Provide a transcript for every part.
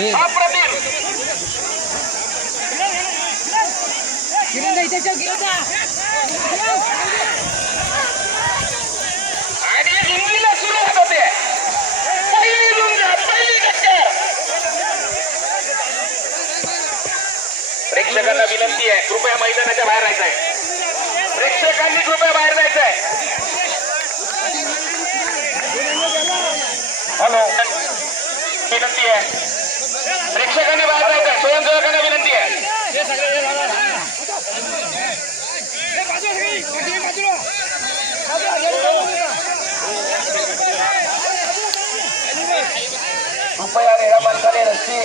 अप्रतिम आणि झुंजीला सुरू होत होते. पहिली झुंज, पहिली टक्कर. प्रेक्षकांना विनंती आहे, कृपया मैदानाच्या बाहेर राहायचं आहे. प्रेक्षकांनी कृपया बाहेर जायचं आहे. हॅलो, विनंती आहे, प्रेक्षकांनी बाहेर जायचं आहे. स्वयंसेवकांना विनंती आहे. कृपया रेडा मालकाने रस्ते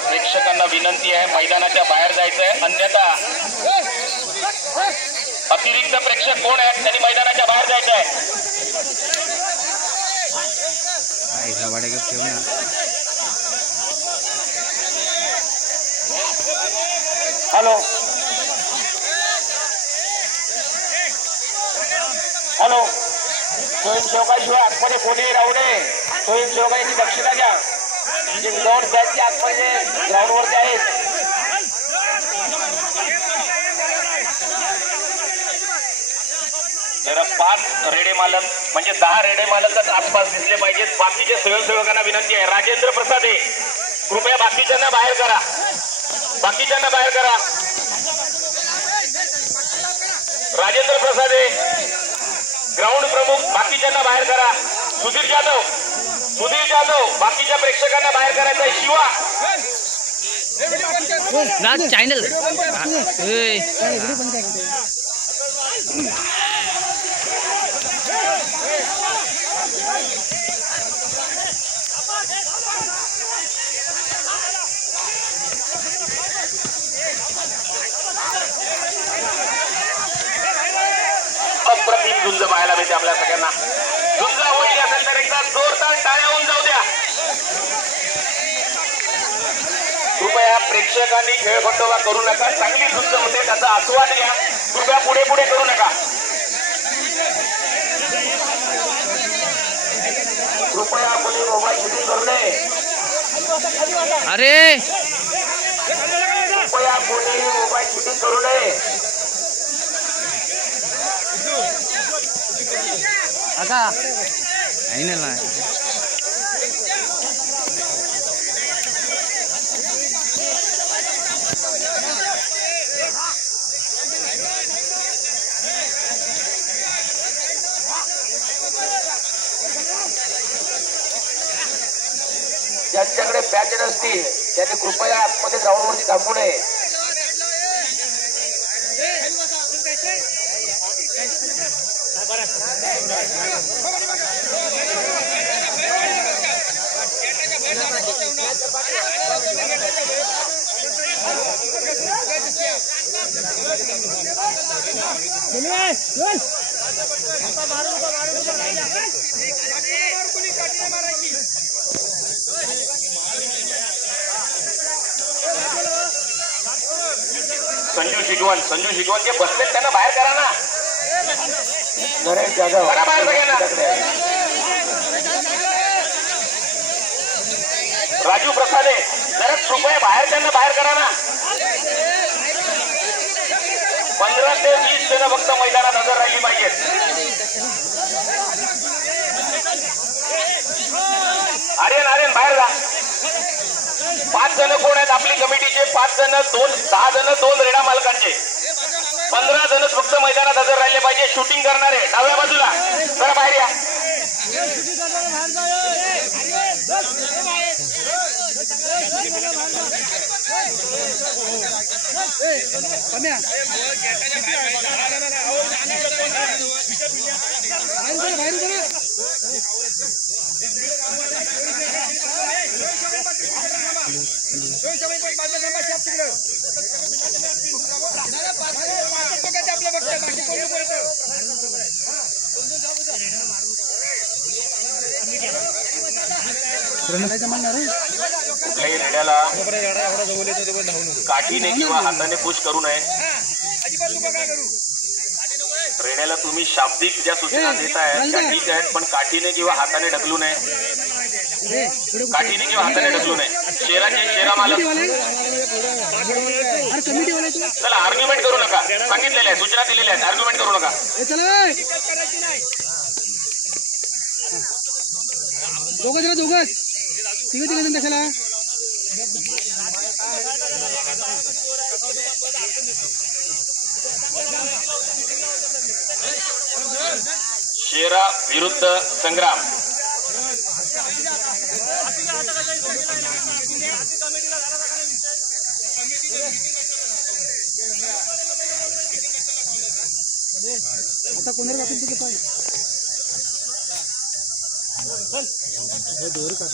प्रेक्षकांना विनंती आहे, मैदानाच्या बाहेर जायचं आहे. अन्यथा अतिरिक्त प्रेक्षक कोण आहेत त्यांनी मैदानाच्या बाहेर जायचं आहे. हॅलो हॅलो, स्वयंसेवकाशिवाय आतमध्ये कोणीही राहू नये. स्वयंसेवकांची दक्षता घ्या. जे विदाउट बॅचचे आतमध्ये ग्राउंडवरती आहेत. जरा 5 रेडे मालक म्हणजे 10 रेडे मालकच आसपास दिसले पाहिजेत. बाकीचे स्वयंसेवकांना विनंती आहे. राजेंद्र प्रसादे, कृपया बाकीच्यांना बाहेर करा. बाकीच्यांना बाहेर करा. राजेंद्र प्रसादे, ग्राउंड प्रमुख, बाकीच्यांना बाहेर करा. सुधीर जाधव, बाकीच्या प्रेक्षकांना बाहेर करायचं आहे. शिवा चॅनल अप्रतिम झुंज पाहायला मिळते आपल्या सगळ्यांना. झुंज होईल असेल तर एकदा जोरदार टाळ्या होऊन जाऊ द्या. कृपया प्रेक्षकांनी खेळखंडोबा करू नका. चांगली झुंज होते त्याचा आस्वाद घ्या. कृपया पुढे पुढे करू नका. कृपया कोणी मोबाईल शूटिंग करू नये. अरे कृपया कोणी मोबाईल शूटिंग करू नये. आता आहे ना ज्यांच्याकडे बॅच नसतील त्यांनी कृपया आतमध्ये ग्राउंडवरती थांबू नये. संजू शिगवण जे बसलेत त्यांना बाहेर करा ना. नरेश जाधव बाहेर सगळ्यांना. राजू प्रसादे, जरा कृपया बाहेर त्यांना बाहेर करा ना. 15 ते 20 जण फक्त मैदानात हजर राहिली पाहिजेत. आर्यन बाहेर जा. 5 जण कोण आहेत आपली कमिटीचे? 5 जण, 10 जण, 2 रेडा मालकांचे. 15 जणच फक्त मैदानात हजर राहिले पाहिजे. शूटिंग करणारे डाव्या बाजूला जरा बाहेर या. कुठल्याही रेड्याला काठीने किंवा हाताने पुश करू नये. रेड्याला तुम्ही शाब्दिक ज्या सूचना देताय त्या ठीक आहेत, पण काठीने किंवा हाताने ढकलू नये. काठीने किंवा हाताने ढकलू नये. शेरा मालक, चला आर्ग्युमेंट करू नका. सांगितलेले आहे, सूचना दिलेल्या आहेत, आर्ग्युमेंट करू नका. दोघच तिघ कशाला शेरा विरुद्ध संग्राम. आता कोणाला वाटेल तिथे पाहिजे दोर का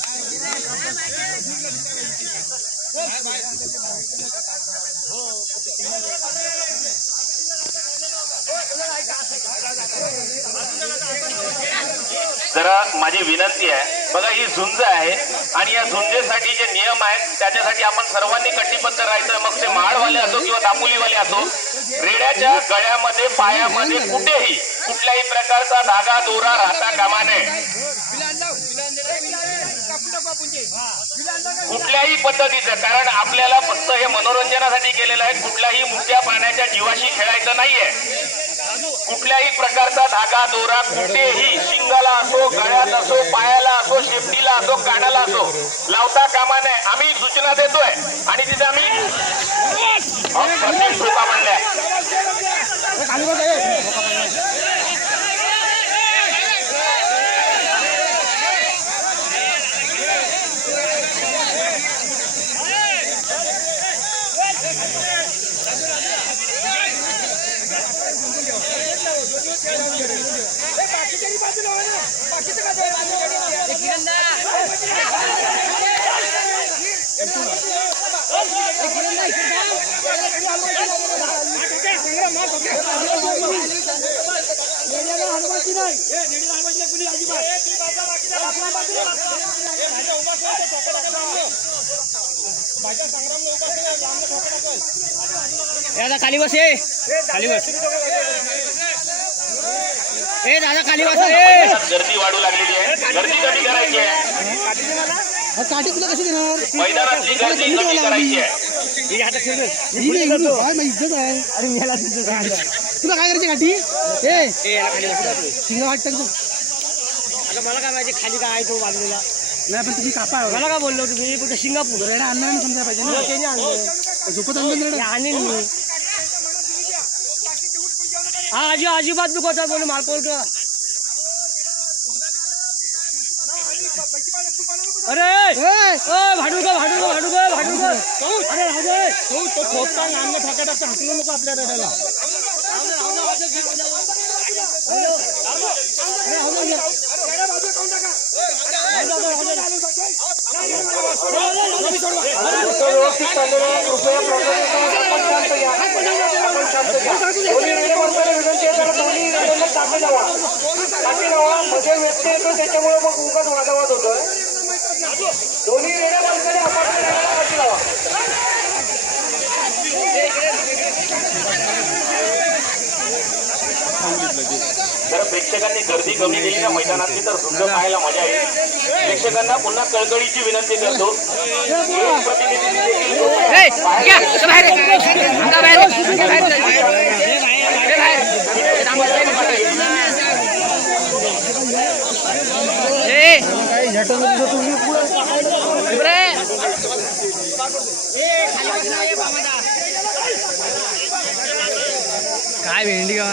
जरा माझी विनंती आहे, बघा ही झुंज आहे आणि या झुंजेसाठी जे नियम आहेत त्याच्यासाठी आपण सर्वांनी कटिबद्ध राहायचं. मग ते महाडवाले असो किंवा दापोलीवाले असो, रेड्याच्या गळ्यामध्ये पायामध्ये कुठेही कुठल्याही प्रकारचा धागा दोरा राहता कामा नये. कुठल्याही पद्धतीचं, कारण आपल्याला फक्त हे मनोरंजनासाठी केलेलं आहे. कुठल्याही मुक्या प्राण्याच्या जीवाशी खेळायचं नाहीये. कुठल्याही प्रकारचा धागा दोरा कुठेही शिंगाला असो, गळ्यात असो, पायाला असो, शेपटीला असो, कानाला असो लावता कामा नये. आम्ही सूचना देतोय आणि तिथे आम्ही शोभा म्हणल्या. दादा खाली बस, खाली बस. दादा खाली बस. गर्दी वाढू लागलेली आहे, गर्दी कमी करायची आहे. काठी तुला कशी देणार? मैदानातली गर्दी कमी करायची आहे. इज्जत आहे. अरे मी तुला काय करायची काठी? शिंगा वाटत मला काय माहिती खाली काय तो बांधलेला नाही, पण तुम्ही कापा. मला काय बोललो तुम्ही फक्त सिंगापूर रेडा आणणार समजायला पाहिजे ना. त्याने आणलं झोपत आणलं आणेन मी. हा अजिबात दुखवता बोल मारकोल का. अरे भाडू का अरे राजे तो खोपटा नामने फाका टाकता हाकलो नको आपल्या रेड्याला. मध्ये व्यक्ती येतो त्याच्यामुळे मग उगाच वादावाद होतोय. दोन्ही रेड्या माणसाने आपापल्या लावा. जर प्रेक्षकांनी गर्दी कमी केली ना मैदानातली तर झुंज पाहायला मजा येईल. प्रेक्षकांना पुन्हा कळकळीची विनंती करतो. काय भेंडी का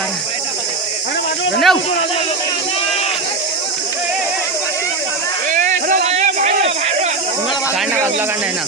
काढणार आहे ना.